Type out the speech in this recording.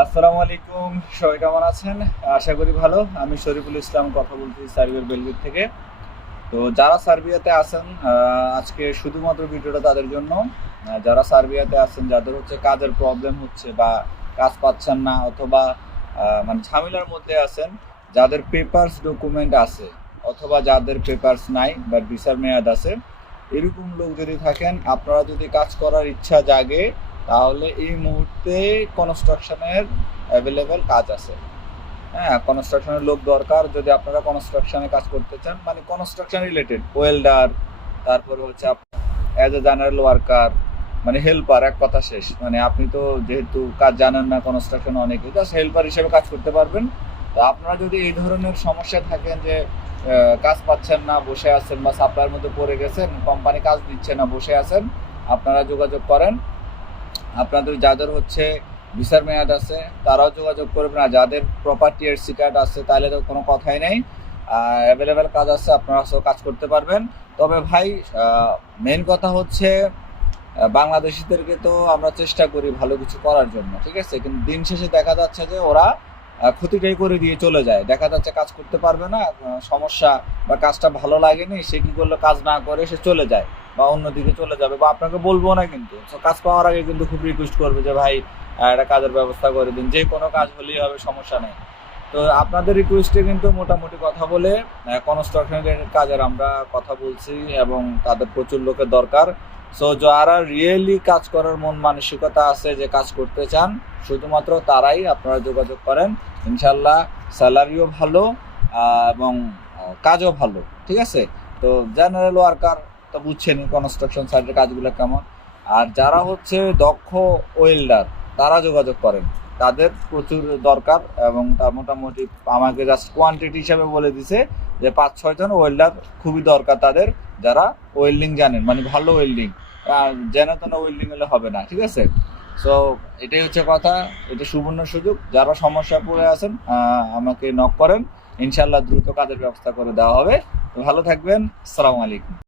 আসসালামু আলাইকুম, সবাই কেমন আছেন? আশা করি ভালো। আমি শরীফুল ইসলাম কথা বলছি সার্বিয়ার বেলগ্রেড থেকে। তো যারা সার্বিয়াতে আছেন, আজকে শুধুমাত্র ভিডিওটা তাদের জন্য। যারা সার্বিয়াতে আছেন, যাদের হচ্ছে কাজের প্রবলেম হচ্ছে বা কাজ পাচ্ছেন না, অথবা মানে ঝামেলার মধ্যে আছেন, যাদের পেপারস ডকুমেন্ট আছে অথবা যাদের পেপারস নাই বা ভিসার মেয়াদ আছে, এরকম লোক যদি থাকেন, আপনারা যদি কাজ করার ইচ্ছা জাগে, তাহলে এই মুহূর্তে কনস্ট্রাকশনের অ্যাভেলেবেল কাজ আছে। হ্যাঁ, কনস্ট্রাকশনের লোক দরকার। যদি আপনারা কনস্ট্রাকশনে কাজ করতে চান, মানে কনস্ট্রাকশন রিলেটেড, ওয়েল্ডার, তারপরে হচ্ছে অ্যাজ এ জেনারেল ওয়ার্কার, মানে হেল্পার, এক কথা শেষ। মানে আপনি তো যেহেতু কাজ জানেন না, কনস্ট্রাকশন অনেকে জাস্ট হেল্পার হিসেবে কাজ করতে পারবেন। তো আপনারা যদি এই ধরনের সমস্যা থাকেন যে কাজ পাচ্ছেন না, বসে আছেন, বা সাপ্লাইয়ের মধ্যে পড়ে গেছেন, কোম্পানি কাজ দিচ্ছে না, বসে আছেন, আপনারা যোগাযোগ করেন। আপনাদের যাদের হচ্ছে ভিসার মেয়াদ আছে তারাও যোগাযোগ করবেন, আর যাদের প্রপার্টি এর কার্ড আছে তাহলে তো কোনো কথাই নেই, অ্যাভেলেবেল কাজ আছে, আপনারা সব কাজ করতে পারবেন। তবে ভাই, মেন কথা হচ্ছে বাংলাদেশিদেরকে তো আমরা চেষ্টা করি ভালো কিছু করার জন্য, ঠিক আছে, কিন্তু দিন শেষে দেখা যাচ্ছে যে ওরা ক্ষতিটাই করে দিয়ে চলে যায়। দেখা যাচ্ছে কাজ করতে পারবে না, সমস্যা, বা কাজটা ভালো লাগেনি, সে কি করলো, কাজ না করে সে চলে যায় বা অন্যদিকে চলে যাবে, বা আপনাকে বলবো না, কিন্তু তো কাজ পাওয়ার আগে কিন্তু খুব রিকোয়েস্ট করবে যে ভাই একটা কাজের ব্যবস্থা করে দিন, যে কোনো কাজ হলেই হবে, সমস্যা নেই। তো আপনাদের রিকোয়েস্টে কিন্তু মোটামুটি কথা বলে কনস্ট্রাকশনের কাজের আমরা কথা বলছি, এবং তাদের প্রচুর লোকের দরকার। সো যারা রিয়েলি কাজ করার মন মানসিকতা আছে, যে কাজ করতে চান, শুধুমাত্র তারাই আপনারা যোগাযোগ করেন। ইনশাল্লাহ স্যালারিও ভালো, এবং কাজও ভালো, ঠিক আছে। তো জেনারেল ওয়ার্কার তো বুঝছেনই কনস্ট্রাকশন সাইটের কাজগুলো কেমন। আর যারা হচ্ছে দক্ষ ওয়েল্ডার, তারা যোগাযোগ করেন, তাদের প্রচুর দরকার। এবং তার মোটামুটি আমাকে জাস্ট কোয়ান্টিটি হিসাবে বলে দিছে যে 5-6 জন ওয়েল্ডার খুবই দরকার তাদের, যারা ওয়েল্ডিং জানেন, মানে ভালো ওয়েল্ডিং। যেন তেন ওয়েল্ডিং হলে হবে না, ঠিক আছে। সো এটাই হচ্ছে কথা, এটা সুবর্ণ সুযোগ। যারা সমস্যায় পড়ে আছেন, আমাকে নক করেন, ইনশাল্লাহ দ্রুত কাজের ব্যবস্থা করে দেওয়া হবে। তো ভালো থাকবেন, আসসালামু আলাইকুম।